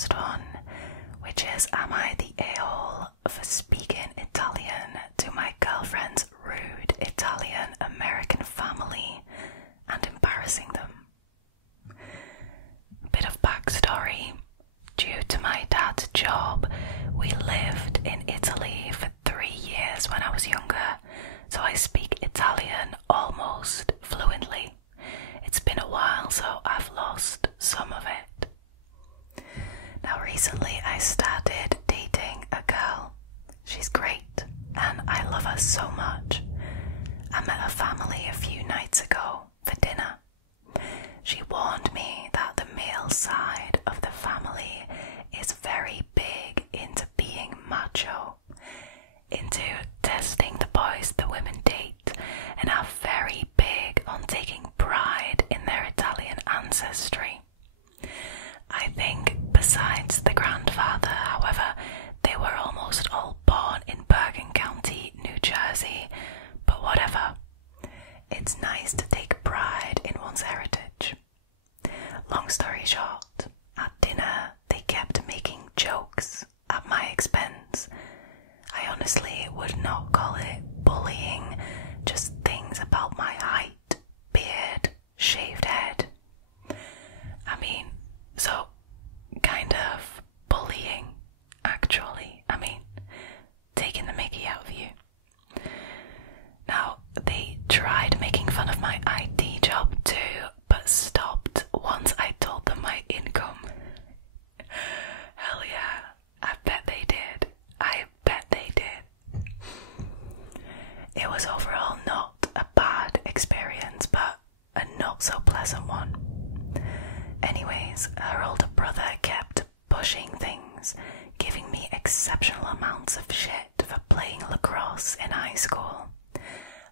first one, which is, am I the a-hole for speaking Italian to my girlfriend's rude Italian American family and embarrassing them? Bit of backstory. Due to my dad's job, we lived in Italy for 3 years when I was younger, so I speak Italian almost fluently. It's been a while, so I've lost some of it. Now recently I started dating a girl. She's great and I love her so much. I met her family a few nights ago for dinner. She warned me that the male side of the family is very big into being macho, into testing the boys the women date, and are very big on taking pride in their Italian ancestry. I think besides the grandfather, however, they were almost all born in Bergen County, New Jersey, but whatever. It's nice to take pride in one's heritage. Long story short, at dinner they kept making jokes at my expense. I honestly would not call it bullying, just things about my height, beard, shaved head. I mean, so kind of bullying, actually. I mean, taking the mickey out of you. Now, they tried making fun of my ID job too, but stopped once I told them my income. Hell yeah, I bet they did. I bet they did. It was overall not a bad experience, but a not so pleasant one. Anyways, her older brother kept pushing things, giving me exceptional amounts of shit for playing lacrosse in high school.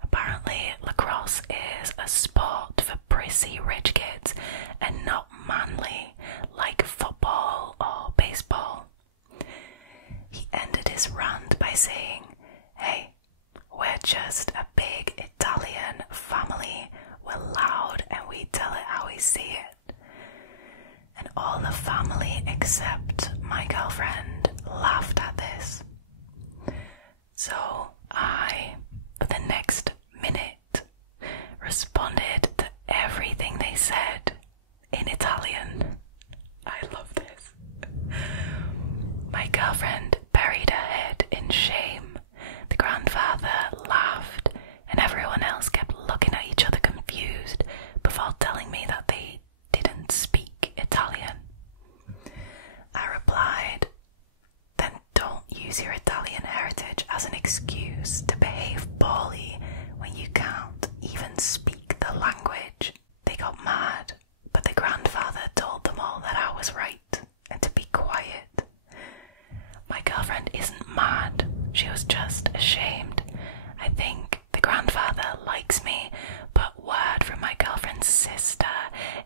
Apparently, lacrosse is a sport for prissy rich kids and not manly like football or baseball. He ended his rant by saying, "Hey, we're just a big Italian family. We're loud and we tell it how we see it." And all the family except my girlfriend laughed at this. So I, for the next minute, responded to everything they said in Italian. I love this. My girlfriend buried her head in shame. The grandfather laughed, and everyone else kept looking at each other confused before telling me that they didn't speak Italian. I replied, "Then don't use your Italian heritage as an excuse to behave poorly when you can't even speak the language." They got mad, but the grandfather told them all that I was right and to be quiet. My girlfriend isn't mad, she was just ashamed. I think the grandfather likes me, but word from my girlfriend's sister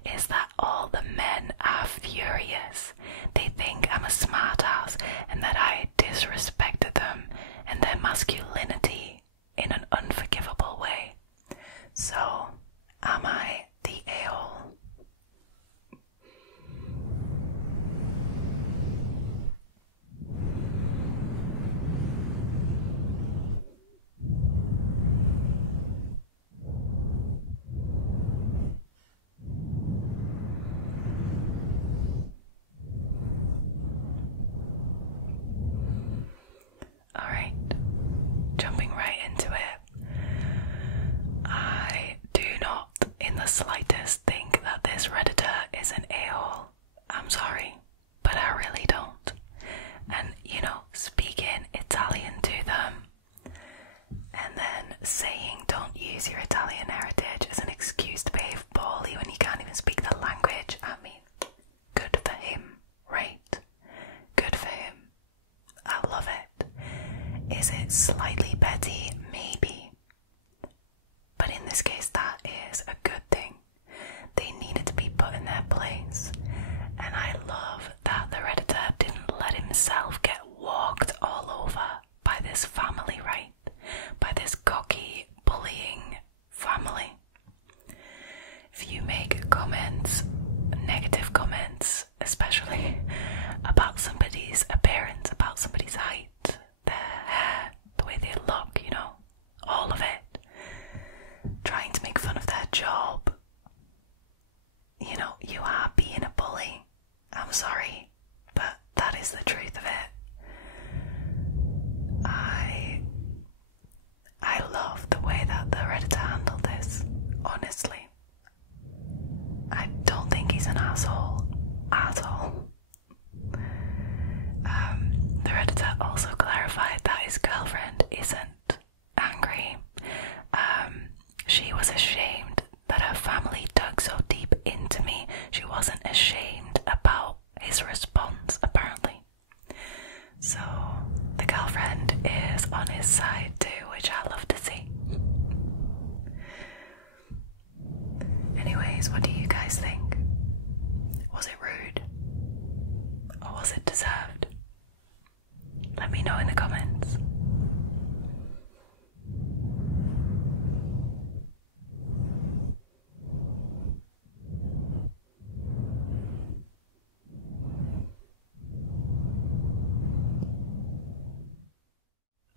is that all the men are furious. They think I'm a smartass and that I disrespected them and their masculinity in an unforgivable way. So, am I the a-hole? Alright, jumping right into it. I do not in the slightest think that this Redditor is an a-hole. I'm sorry, but I really don't. And, speaking Italian to them, and then saying don't use your Italian heritage as an excuse to behave poorly when you can't even speak the language, I mean, good for him, right? Good for him. I love it. Is it slightly petty? Maybe. But in this case, that is a good thing. They needed to be put in their place. And I love that the Redditor didn't let himself get walked all over by this family, right? By this cocky, bullying family. If you make comments, negative comments especially, about is the truth of it. I love the way that the Redditor handled this, honestly. I don't think he's an asshole at all. The Redditor also clarified that his girlfriend isn't angry. She was ashamed that her family dug so deep into me. She wasn't ashamed about his response, apparently. So the girlfriend is on his side too, which I love to see. Anyways, what do you guys think? Was it rude? Or was it deserved? Let me know in the comments.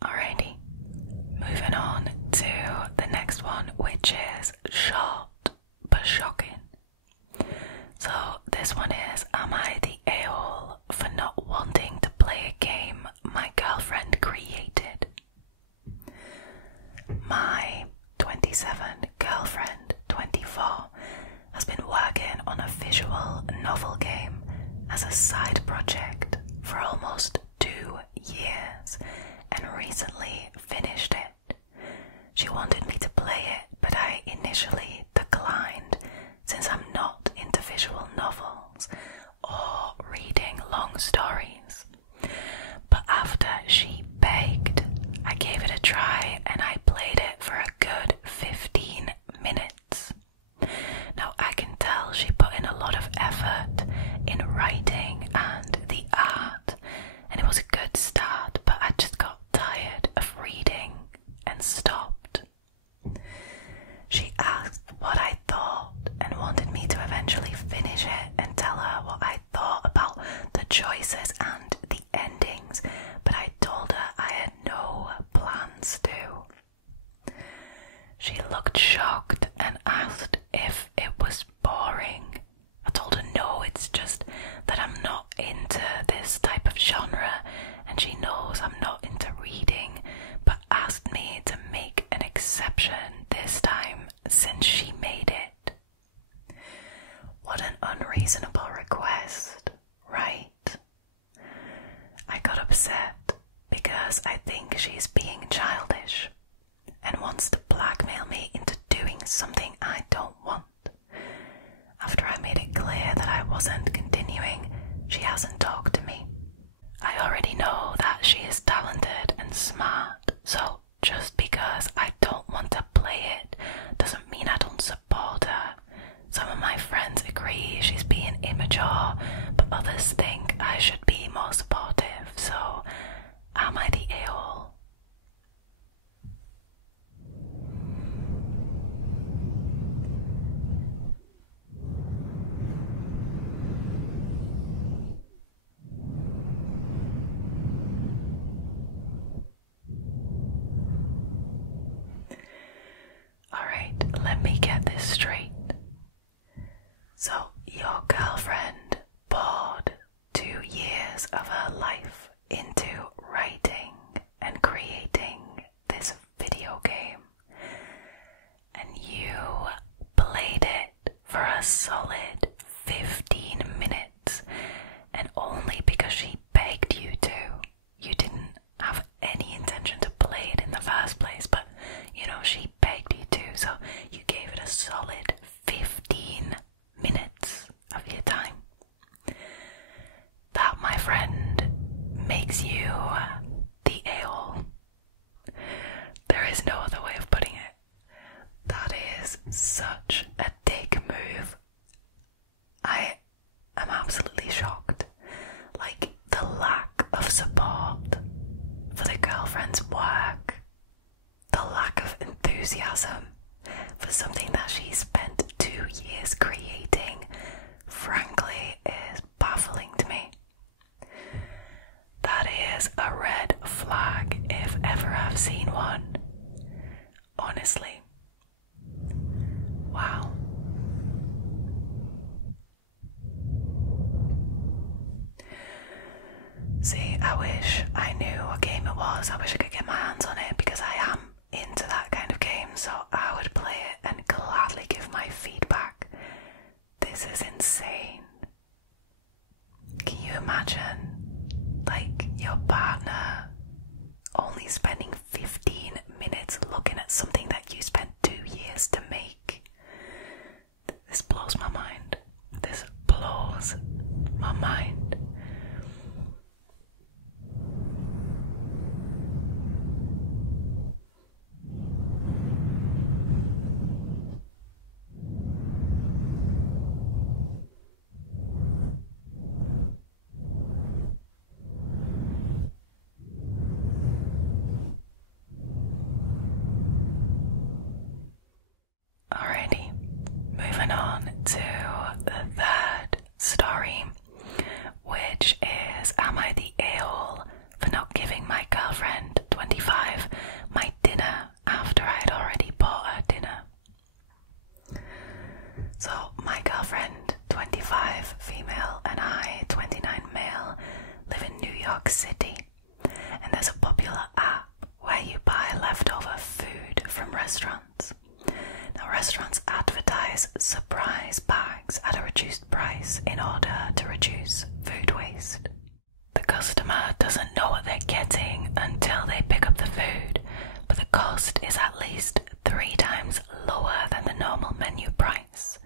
Alrighty, moving on to the next one, which is short but shocking. So this one is, am I the a-hole for not wanting to play a game my girlfriend created? My 27 girlfriend, 24, has been working on a visual novel game as a side project for almost 2 years and recently finished it. She wanted me to play it, but I initially declined since I'm not into visual novels or reading long stories. But after she begged, I gave it a try and I played it for a good 15 minutes. Now I can tell she put in a lot of effort in writing and the art, and it was a good start, but I just got tired of reading and stopped. She asked what I thought and wanted me to eventually finish it and tell her what I thought about the choices and the endings, but I told her I had no plans to. She looked shocked and asked if it was boring. I told her no, it's just that I'm not into this type of genre, and she knows I'm not into reading, but asked me to make an exception this time since she made it. What an unreasonable request, right? I got upset because I think she's being childish and wants to blackmail me into doing something I don't want. After I made it clear that I wasn't continuing, she hasn't talked to me. I already know that she is talented and smart, so just because I don't want to play it doesn't mean I don't support her. Some of my friends agree she's being immature, but others think I should be more supportive, so am I the a-hole? Alright, let me get this straight. So, your girlfriend poured 2 years of her life into writing and creating this video game, and you played it for a solid 15 minutes, and only because she begged you to. You didn't have any intention to play it in the first place, but you know, she begged you to, so you gave it a solid 15 minutes of your time. That, my friend, makes you the a-hole. There is no other way of putting it. That is such a dick move. I am absolutely shocked. Like, the lack of support for the girlfriend's work, the lack of enthusiasm for something that she spent 2 years creating, frankly, is baffling to me. That is a red flag if ever I've seen one. Honestly. Wow. See, I wish I knew what game it was. I wish I could get my hands on it because I am into that kind of game, so I would play it and gladly give my feedback. This is insane. Can you imagine, like, your partner only spending 15 minutes looking at something that you spent 2 years to make? This blows my mind. This blows my mind. Alrighty, moving on to the third story, which is, am I the a-hole for not giving my girlfriend 25 my dinner after I had already bought her dinner? So my girlfriend, 25 female, and I, 29 male, live in New York City, and there's a popular app where you buy leftover food from restaurants. Now, restaurants advertise surprise bags at a reduced price in order to reduce food waste. The customer doesn't know what they're getting until they pick up the food, but the cost is at least 3 times lower than the normal menu price.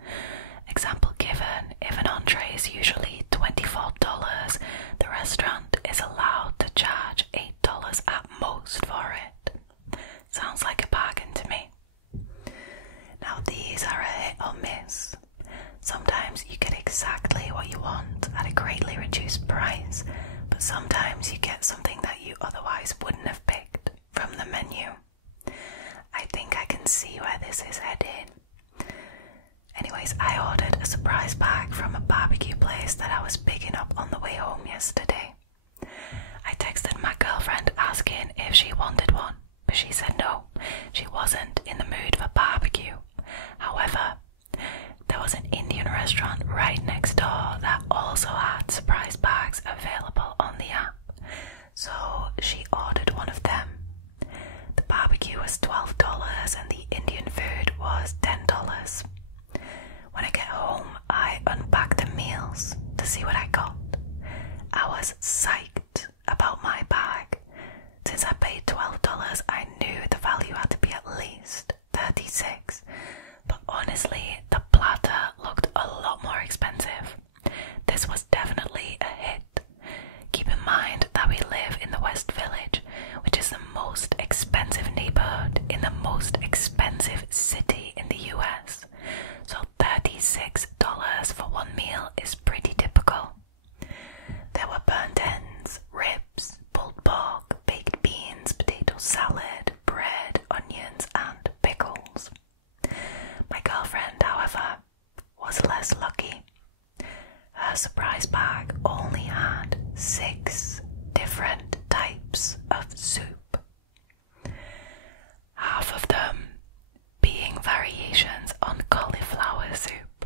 Example given, if an entree is usually $24, the restaurant is allowed to charge $8 at most for it. Sounds like a bargain to me. Now, these are a hit or miss. Sometimes you get exactly what you want at a greatly reduced price, but sometimes you get something that you otherwise wouldn't have picked from the menu. I think I can see where this is heading. Anyways, I ordered a surprise bag from a barbecue place that I was picking up on the way home yesterday. I texted my girlfriend asking if she wanted one, but she said no, she wasn't in the mood for barbecue. However, there was an Indian restaurant right next door that also had surprise bags available on the app, so she ordered one of them. The barbecue was $12 and the Indian food was $10. When I get home, I unpack the meals to see what I got. I was psyched about my bag. Since I paid $12, I knew the value had to be at least $36. But honestly, the platter looked a lot more expensive. This was definitely a hit. Keep in mind that we live in the West Village, which is the most expensive neighborhood in the most expensive city in the US. So $36 for one meal is pretty typical. There were burnt ends, ribs, pulled pork, baked beans, potato salad, bread, onions, and pickles. My girlfriend, however, was less lucky. Her surprise bag only had 6 different types of soup. Half of them being variations on cauliflower soup.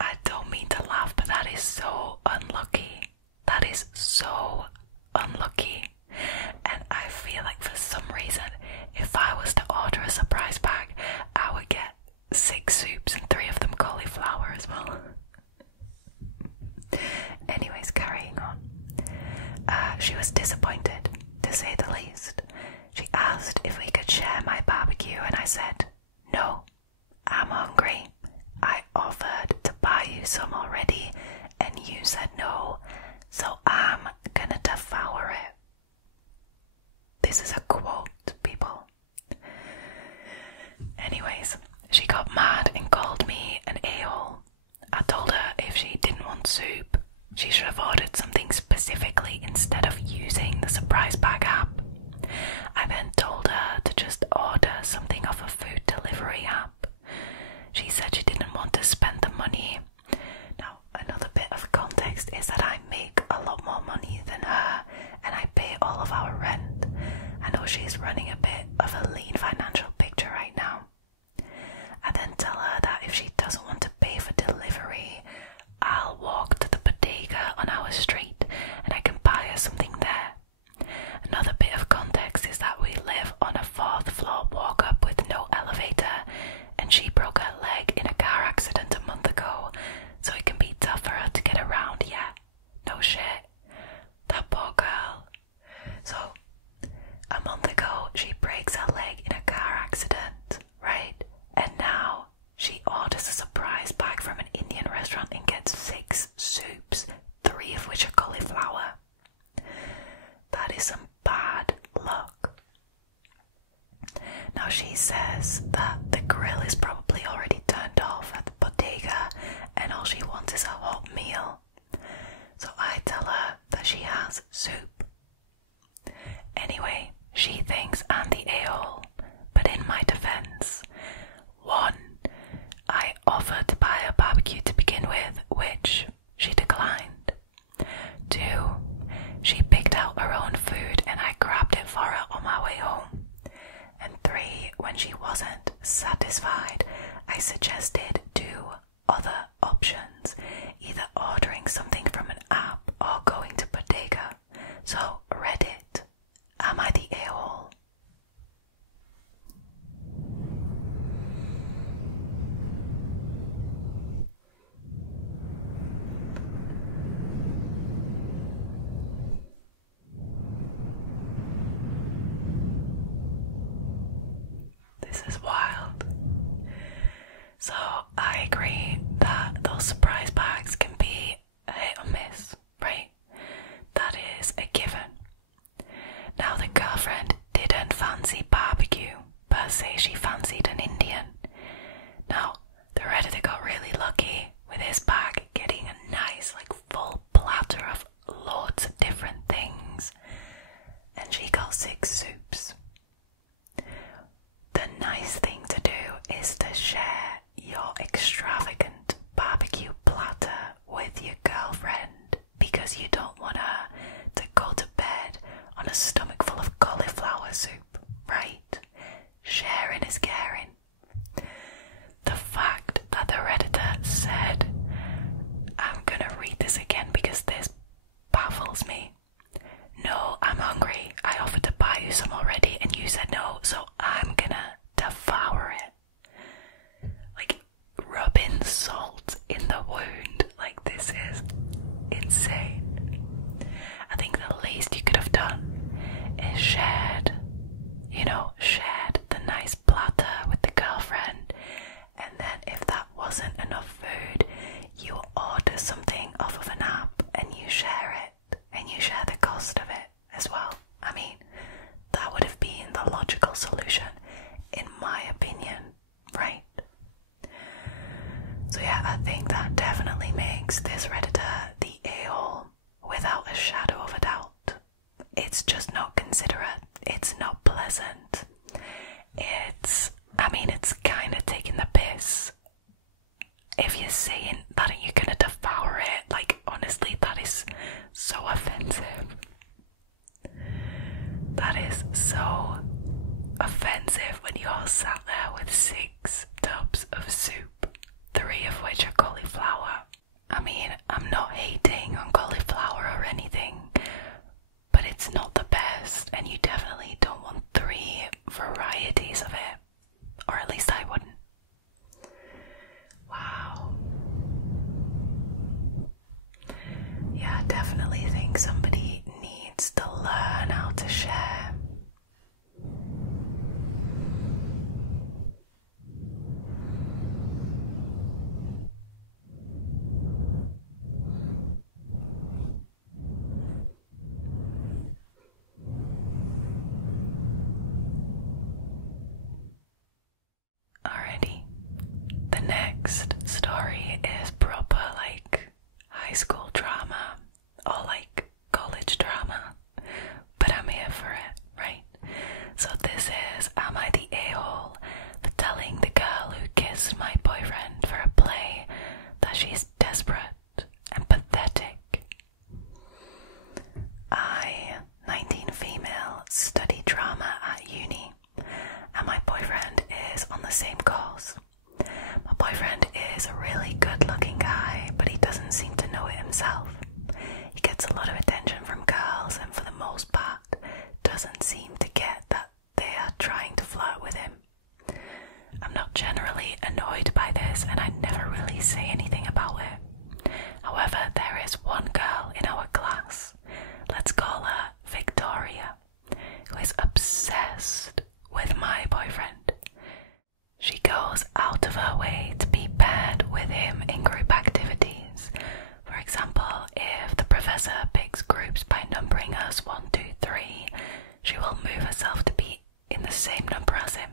I don't mean to laugh, but that is so unlucky. That is so unlucky. And I feel like for some reason, if I was to order a surprise bag, I would get 6 soups and 3 of them cauliflower as well. Anyways, carrying on. She was disappointed, to say the least. She asked if we could share my barbecue, and I said, no, I'm hungry. I offered to buy you some already, and you said no, so I'm gonna devour it. This is a quote, people. Anyways, she got mad and called me an a-hole. I told her if she didn't want soup, she should have ordered something specifically instead of using the surprise bag app. I then told her to just order something off a food delivery app. She said she didn't want to spend the money. Now, another bit of context is that I make a lot more money than her and I pay all of our rent. I know she's running a bit of a lean financial picture right now. I then tell her that if she doesn't want to pay for delivery, I'll walk to the bodega on our when she wasn't satisfied, I suggested two other options, either ordering something from an app or going to Bodega. So, Reddit, am I the a-hole? This is wild. So I agree that those surprise bags can be a hit or miss, right? That is a given. Now the girlfriend didn't fancy barbecue, per se she fancied an Indian. Now the Redditor got really lucky with his bag getting a nice full platter of loads of different things, and she got 6 soups. The nice thing to do is to share your extravagant barbecue platter with your girlfriend, because you don't want her to go to bed on a stomach full of cauliflower soup, right? Sharing is caring. The fact that the Redditor said, I'm gonna read this again because this baffles me. No, I'm hungry. I offered to buy you some already and you said no, so I'm gonna devour it. Rubbing salt in the wound. This is insane. I think the least you could have done is shared the nice platter with the girlfriend, and then if that wasn't enough food, you order something off of an app and you share it, and you share the cost of it as well. I mean, that would have been the logical solution, in my opinion, right? So yeah, I think that definitely makes this Redditor the a-hole without a shadow of a doubt. It's just not considerate, it's not pleasant, it's kind of taking the piss. If you're saying that you're gonna devour it, honestly, that is so offensive. That is so offensive when you're sat there with 6 tubs of soup, 3 of which are cauliflower. I'm not hating on cauliflower or anything, but it's not the best, and you definitely don't want 3 varieties of it, or at least I wouldn't. Wow. Yeah, I definitely think somebody needs to learn how to share. Alrighty, the next story is proper high school drama or college drama, but I'm here for it, right? So this is Am I the a-hole for telling the girl who kissed my boyfriend for a play that she's desperate and pathetic? I, 19 female, study drama at uni, and my boyfriend is on the same course. My boyfriend is a really good-looking guy, but he doesn't seem to know it himself. He gets a lot of attention from girls, and for the most part, doesn't seem to get that they are trying to flirt with him. I'm not generally annoyed by this, and I never really say anything about it. However, there is one girl in our class, let's call her Victoria, who is obsessed with my boyfriend. She goes out of her way to be paired with him in group activities. For example, if the professor picks groups by numbering us 1, 2, 3, she will move herself to be in the same number as him.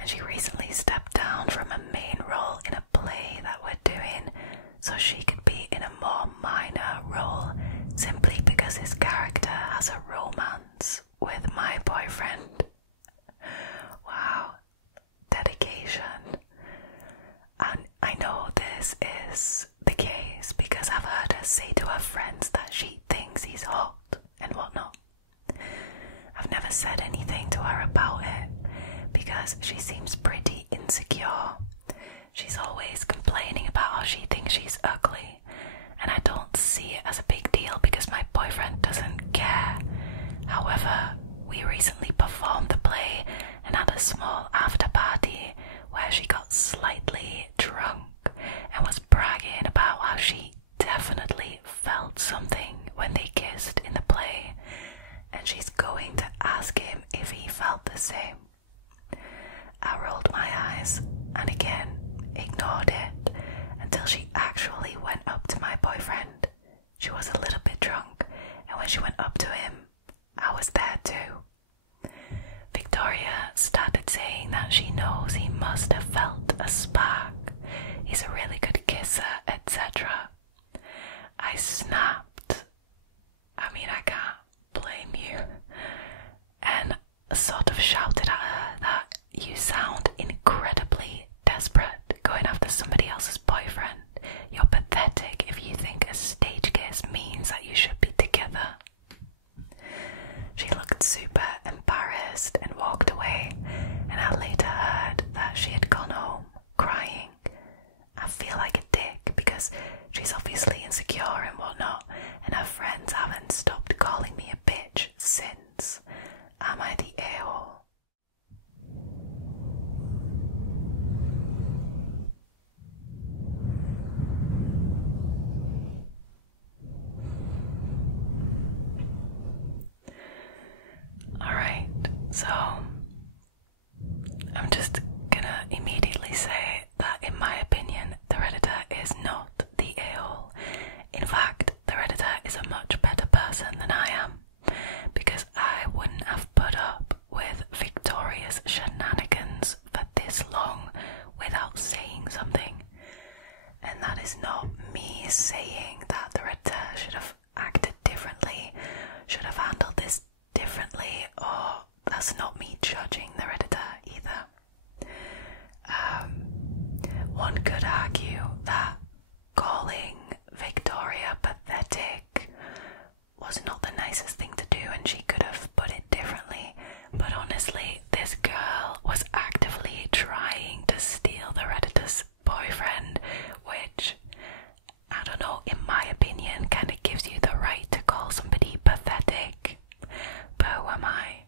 And she recently stepped down from a main role in a play that we're doing so she could be in a more minor role, simply because his character has a romance with my boyfriend. Wow, dedication. And I know this is the case because I've heard her say to her friends that she thinks he's hot and whatnot. I've never said anything to her about it because she seems pretty insecure. She's always complaining about how she thinks she's ugly, and I don't see it as a big deal because my boyfriend doesn't care. However, we recently performed the play and had a small after party where she got slightly drunk and was bragging about how she definitely felt something when they kissed in the play, and she's going to ask him if he felt the same. I rolled my eyes and again ignored it until she actually went up to my boyfriend. She was a little bit drunk, and when she went up to him, I was there too. Victoria started saying that she knows he must have felt a spark. He's a really good kisser, etc. I snapped. I mean, I can't blame you. And sort of shouted at her that you sound incredibly desperate going after somebody else's boyfriend. You're pathetic if you think a stage kiss means that you should be together. She looked super embarrassed and walked away, and I later heard that she had gone home crying. I feel like a dick because she's obviously insecure and whatnot, and her friends haven't stopped calling me a bitch since. Am I the a-hole? Alright, so I'm just gonna immediately say that in my opinion, the Redditor is not the a-hole. In fact, the Redditor is a much better person than I am, because I wouldn't have put up with Victoria's shenanigans for this long without saying something. And that is not me saying that the Redditor should have acted differently, should have handled this differently, or that's not me judging the Redditor either. One could argue that calling Victoria pathetic was not the nicest thing to do and she could have put it differently, but honestly, this girl was actively trying to steal the Redditor's boyfriend, which, I don't know, in my opinion, kind of gives you the right to call somebody pathetic. But who am I?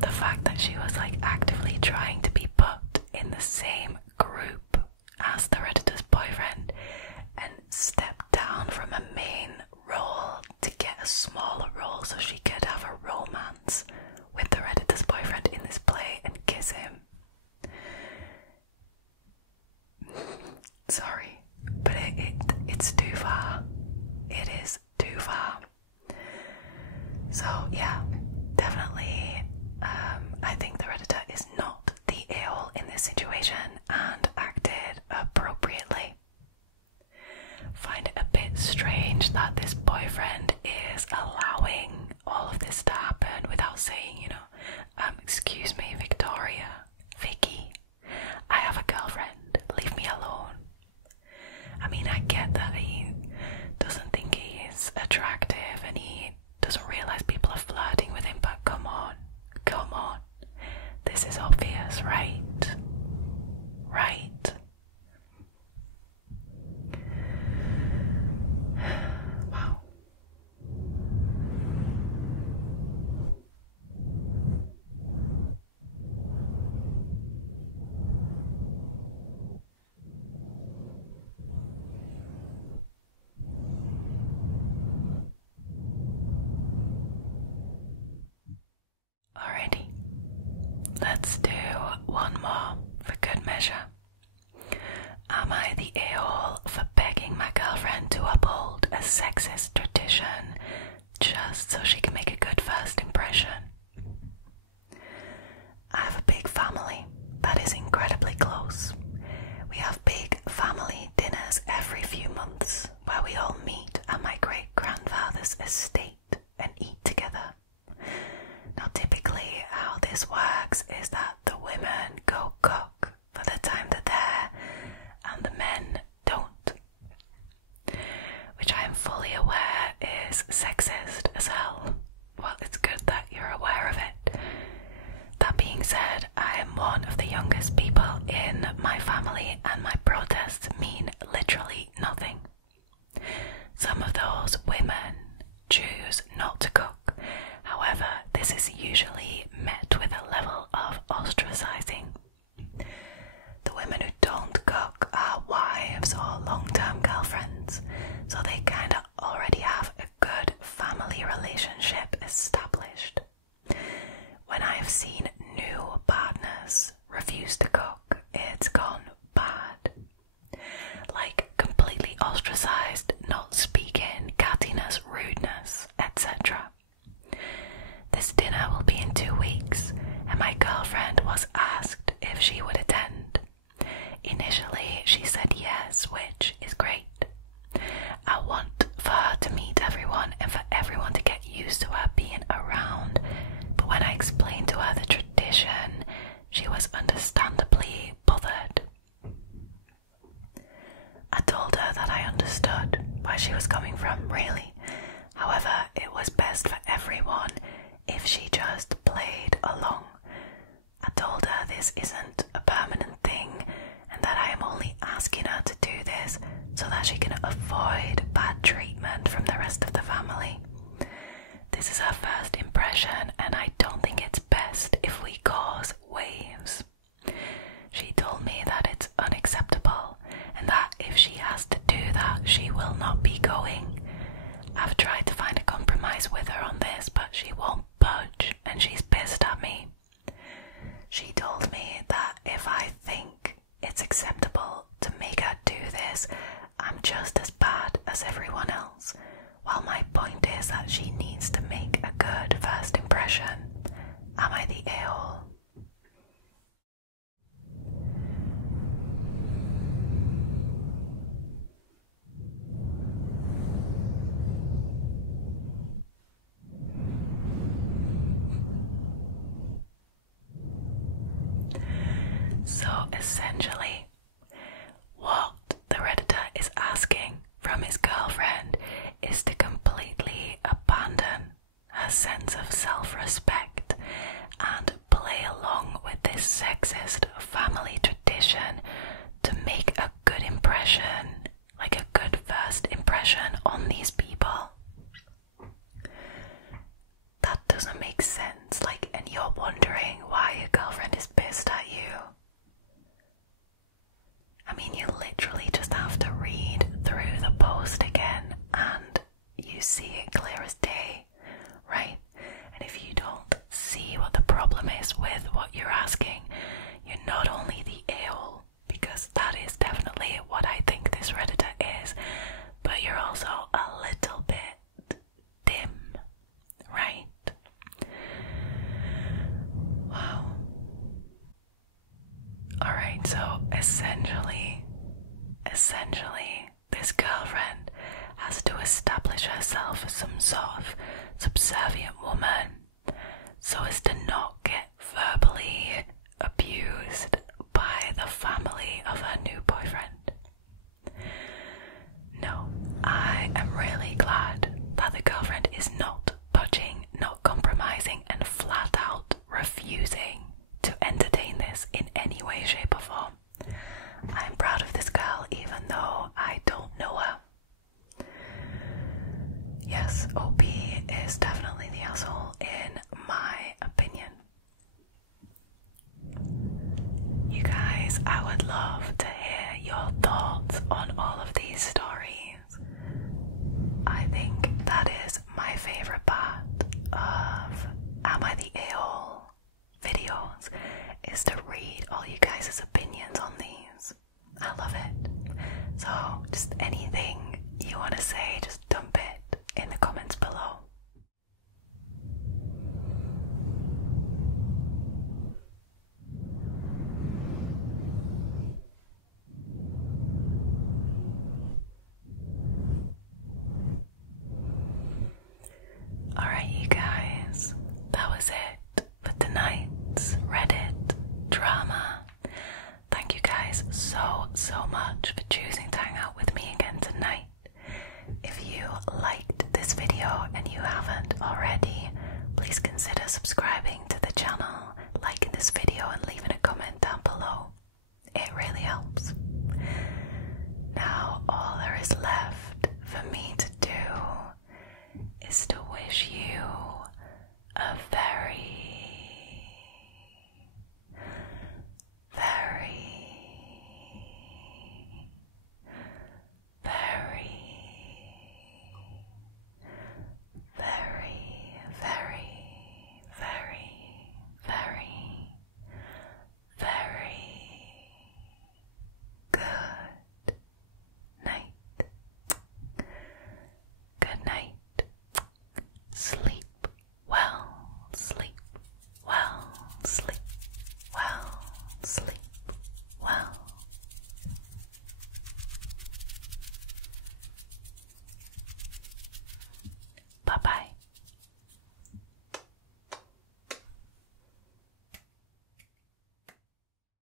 The fact that she was like actively trying to be put in the same group as the Redditor's boyfriend and stepped down from a main role to get a smaller role so she could have a romance with the Redditor's boyfriend in this play and kiss him. Sorry, but it's too far. It is too far. So yeah, definitely I think the Redditor is not the a-hole in this situation and acted appropriately. Find it a bit strange that this boyfriend is allowing all of this to happen without saying, excuse me, Victoria, Vicky, I have a girlfriend, leave me alone. I mean, I get that he doesn't think he's attractive and he doesn't realise people are flirting with him, but come on. This is obvious, right? Right? Wow. she was coming from, really. However, it was best for everyone if she just played along. I told her this isn't a permanent thing and that I am only asking her to do this so that she can avoid bad treatment from the rest of the family. This is her first impression and I don't think it's best if we cause waves. She told me that it's unacceptable and that if she has to do that, she will not be going. I've tried to find a compromise with her on this, but she won't budge and she's pissed at me. She told me that if I think it's acceptable to make her do this, I'm just as bad as everyone else, while my point is that she needs to make a good first impression. Am I the a-hole? So essentially, what the Redditor is asking from his girlfriend is to completely abandon her sense of self-respect and play along with this sexist family tradition to make a good impression, like a good first impression on these people. That doesn't make sense, and you're wondering why your girlfriend is pissed at you. I mean, you literally just have to read through the post again and you see it clear as day, right? And if you don't see what the problem is with what you're asking, you're not only the a-hole, because that is definitely what I think this Redditor is, but you're also a little bit dim, right? Wow. Alright, so essentially, this girlfriend has to establish herself as some sort of subservient woman so as to not get verbally abused by the family of her new boyfriend. No, I am really glad that the girlfriend is not budging, not compromising, and flat out refusing to entertain this in any way, shape or form. I'm proud of this girl even though I don't know her. Yes, OP is definitely the asshole in my opinion. You guys, I would love to hear your thoughts on all of these stories. I think that is my favorite part of Am I the A-hole videos, is to read all you guys' opinions on these. I love it. So just anything you want to say, just dump it in the comments below. Alright you guys, that was it for tonight's Reddit drama. Thank you guys so much for choosing to hang out with me again tonight. If you liked this video and you haven't already, please consider subscribing to the channel, liking this video and leaving a comment down below. It really helps. Now all there is left